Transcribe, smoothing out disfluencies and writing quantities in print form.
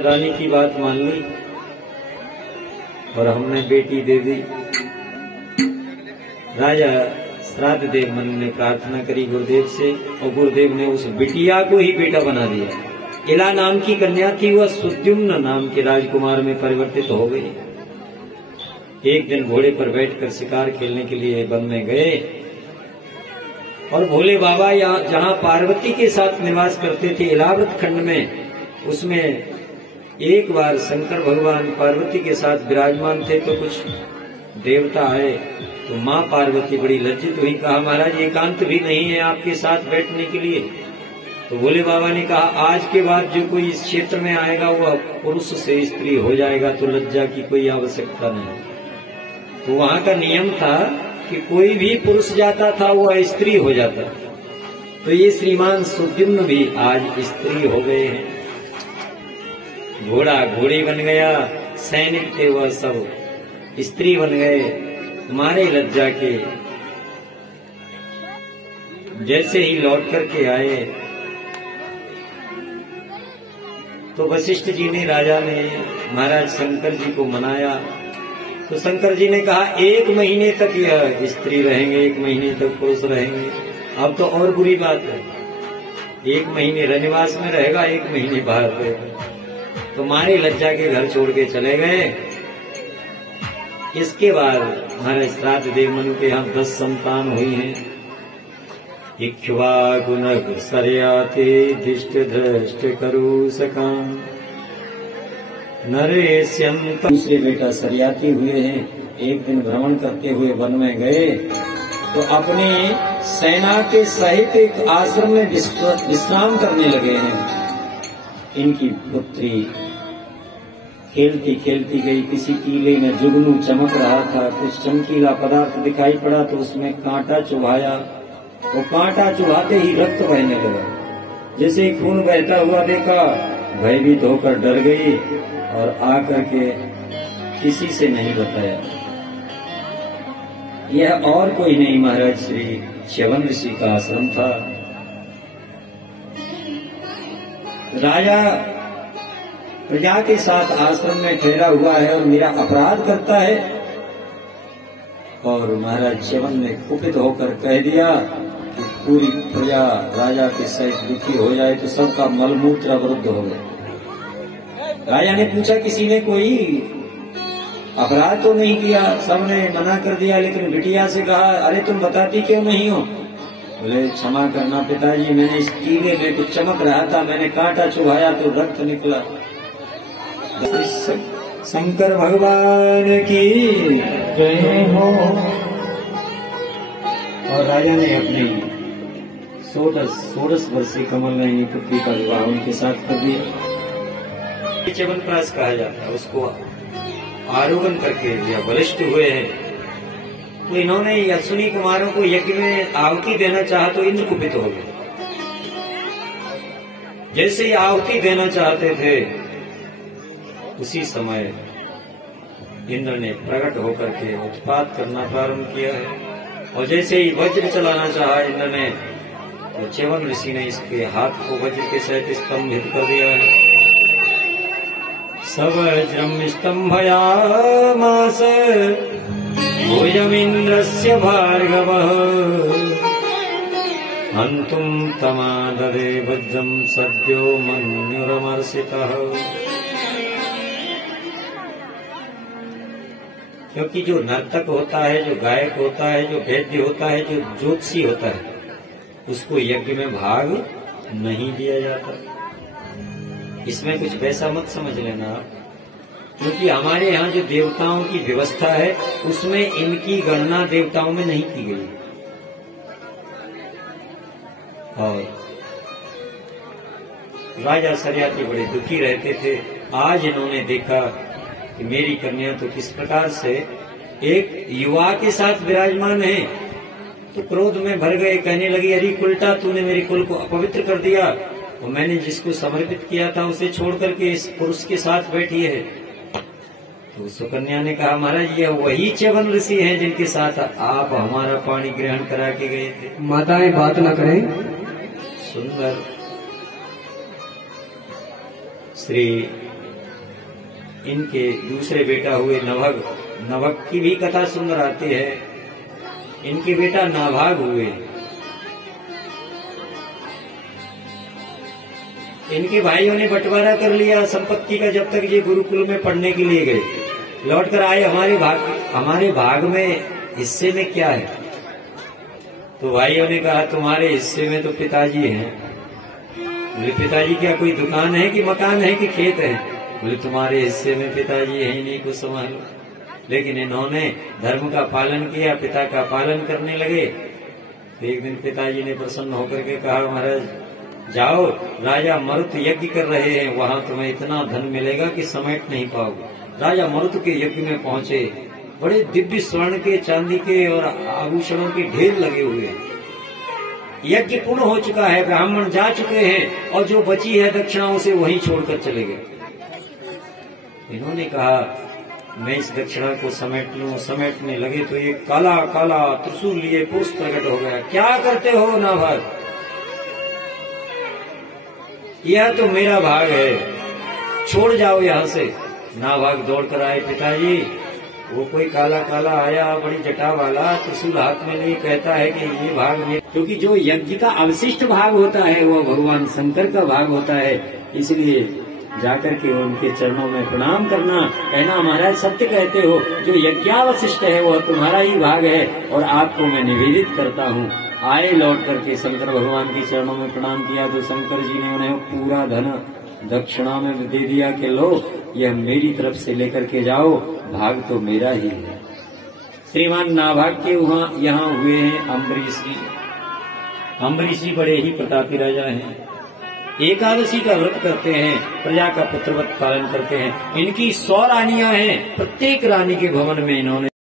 रानी की बात मान ली और हमने बेटी दे दी। राजा श्राद्ध देव मनु ने प्रार्थना करी गुरुदेव से और गुरुदेव ने उस बिटिया को ही बेटा बना दिया। इला नाम की कन्या थी, वह सुद्युम्न नाम के राजकुमार में परिवर्तित हो गई। एक दिन घोड़े पर बैठकर शिकार खेलने के लिए वन में गए और भोले बाबा यहाँ जहाँ पार्वती के साथ निवास करते थे इलाव्रत खंड में, उसमें एक बार शंकर भगवान पार्वती के साथ विराजमान थे तो कुछ देवता आए तो माँ पार्वती बड़ी लज्जित हुई। कहा महाराज एकांत भी नहीं है आपके साथ बैठने के लिए। तो भोले बाबा ने कहा आज के बाद जो कोई इस क्षेत्र में आएगा वह पुरुष से स्त्री हो जाएगा, तो लज्जा की कोई आवश्यकता नहीं। तो वहाँ का नियम था कि कोई भी पुरुष जाता था वह स्त्री हो जाता। तो ये श्रीमान सुद्युम्न भी आज स्त्री हो गए हैं। घोड़ा घोड़ी बन गया, सैनिक थे वह सब स्त्री बन गए। मारे लज्जा के जैसे ही लौट करके आए तो वशिष्ठ जी ने, राजा ने महाराज शंकर जी को मनाया। तो शंकर जी ने कहा 1 महीने तक यह स्त्री रहेंगे, 1 महीने तक पुरुष रहेंगे। अब तो और बुरी बात है, 1 महीने रनिवास में रहेगा, 1 महीने बाहर रहेगा। तो मारे लज्जा के घर छोड़ के चले गए। इसके बाद हमारे श्राद्ध देव मनु के यहाँ 10 संतान हुई हैं। इक्ष्वाकुनग सर्याते दिष्ट धृष्ट करु सकाम नरेश्यम। दूसरे बेटा सर्याती हुए हैं। एक दिन भ्रमण करते हुए वन में गए तो अपने सेना के सहित एक आश्रम में विश्राम करने लगे हैं। इनकी पुत्री खेलती खेलती गई, किसी कीले में जुगनू चमक रहा था, कुछ चमकीला पदार्थ दिखाई पड़ा तो उसमें कांटा चुभाया। वो कांटा चुभाते ही रक्त बहने लगा। जैसे खून बहता हुआ देखा, भयभीत होकर डर गई और आकर के किसी से नहीं बताया। यह और कोई नहीं महाराज श्री च्यवन ऋषि का आश्रम था। राजा प्रजा के साथ आश्रम में ठहरा हुआ है और मेरा अपराध करता है। और महाराज च्यवन ने कुपित होकर कह दिया कि पूरी प्रजा राजा के सहित दुखी हो जाए तो सबका मलमूत्र अवरुद्ध हो गया। राजा ने पूछा किसी ने कोई अपराध तो नहीं किया? सबने मना कर दिया, लेकिन बिटिया से कहा अरे तुम बताती क्यों नहीं हो? बोले क्षमा करना पिताजी, मैंने इस कीले में कुछ चमक रहा था, मैंने कांटा चुभाया तो रक्त निकला। शंकर भगवान की जय हो। और राजा ने अपनी 16 वर्षीय कमल नयनी पुत्री का विवाह उनके साथ कर दिया। च्यवनप्राश कहा जाता है, उसको आरोहण करके या वरिष्ठ हुए हैं। तो इन्होंने अश्विनी कुमारों को यज्ञ में आहुति देना चाहा तो इंद्र कुपित हो गए। जैसे ही आहुति देना चाहते थे उसी समय इंद्र ने प्रकट होकर के उत्पात करना प्रारंभ किया है। और जैसे ही वज्र चलाना चाहा इंद्र ने तो च्यवन ऋषि ने इसके हाथ को वज्र के सहित स्तंभित कर दिया है। सवज्रम स्तंभयामास भूयमिन्द्रस्य भार्गवः हन्तुं तमाददे वज्रं सद्यो मन्युरमर्षितः। क्योंकि जो नर्तक होता है, जो गायक होता है, जो वैद्य होता है, जो ज्योतिषी होता है, उसको यज्ञ में भाग नहीं दिया जाता। इसमें कुछ वैसा मत समझ लेना आप, क्योंकि हमारे यहाँ जो देवताओं की व्यवस्था है उसमें इनकी गणना देवताओं में नहीं की गई। और राजा सर्याती बड़े दुखी रहते थे। आज इन्होंने देखा कि मेरी कन्या तो किस प्रकार से एक युवा के साथ विराजमान है, तो क्रोध में भर गए। कहने लगी अरे उल्टा तूने मेरे कुल को अपवित्र कर दिया, और मैंने जिसको समर्पित किया था उसे छोड़ करके इस पुरुष के साथ बैठी है। तो सुकन्या ने कहा महाराज यह वही च्यवन ऋषि हैं जिनके साथ आप हमारा पानी ग्रहण करा के गए थे। माताएं बात न करें। सुंदर श्री इनके दूसरे बेटा हुए नभग। नभग की भी कथा सुंदर आती है। इनके बेटा नाभाग हुए। इनके भाइयों ने बंटवारा कर लिया संपत्ति का, जब तक ये गुरुकुल में पढ़ने के लिए गए। लौट कर आए, हमारे भाग में हिस्से में क्या है? तो भाइयों ने कहा तुम्हारे हिस्से में तो पिताजी हैं। बोले पिताजी क्या कोई दुकान है कि मकान है कि खेत है? बोले तुम्हारे हिस्से में पिताजी है ही नहीं, कुछ संभालो। लेकिन इन्होंने धर्म का पालन किया, पिता का पालन करने लगे। तो एक दिन पिताजी ने प्रसन्न होकर के कहा महाराज जाओ, राजा मरुत यज्ञ कर रहे हैं, वहां तुम्हें इतना धन मिलेगा कि समेट नहीं पाओगे। राजा मरुत के यज्ञ में पहुंचे। बड़े दिव्य स्वर्ण के, चांदी के और आभूषणों के ढेर लगे हुए। यज्ञ पूर्ण हो चुका है, ब्राह्मण जा चुके हैं और जो बची है दक्षिणा उसे वहीं छोड़कर चले गए। इन्होंने कहा मैं इस दक्षिणा को समेट लूं। समेटने लगे तो ये काला काला त्रिशूल लिए पुरुष प्रकट हो गया। क्या करते हो नाभाग? यह तो मेरा भाग है, छोड़ जाओ यहां से। नाभाग दौड़ कर आए, पिताजी वो कोई काला काला आया, बड़ी जटा वाला, त्रिशूल हाथ में लिए, कहता है कि ये भाग में, क्योंकि जो यज्ञ का अवशिष्ट भाग होता है वो भगवान शंकर का भाग होता है। इसलिए जाकर के उनके चरणों में प्रणाम करना, कहना महाराज सत्य कहते हो, जो यज्ञावशिष्ट है वो तुम्हारा ही भाग है और आपको मैं निवेदित करता हूँ। आए लौट करके शंकर भगवान के चरणों में प्रणाम किया तो शंकर जी ने उन्हें पूरा धन दक्षिणा में दे दिया कि लो यह मेरी तरफ से लेकर के जाओ, भाग तो मेरा ही है। श्रीमान नाभाग के यहाँ हुए हैं अम्बरीश जी। अम्बरीश जी बड़े ही प्रतापी राजा हैं। एकादशी का व्रत करते हैं, प्रजा का पुत्रवत पालन करते हैं। इनकी 100 रानियां हैं, प्रत्येक रानी के भवन में इन्होंने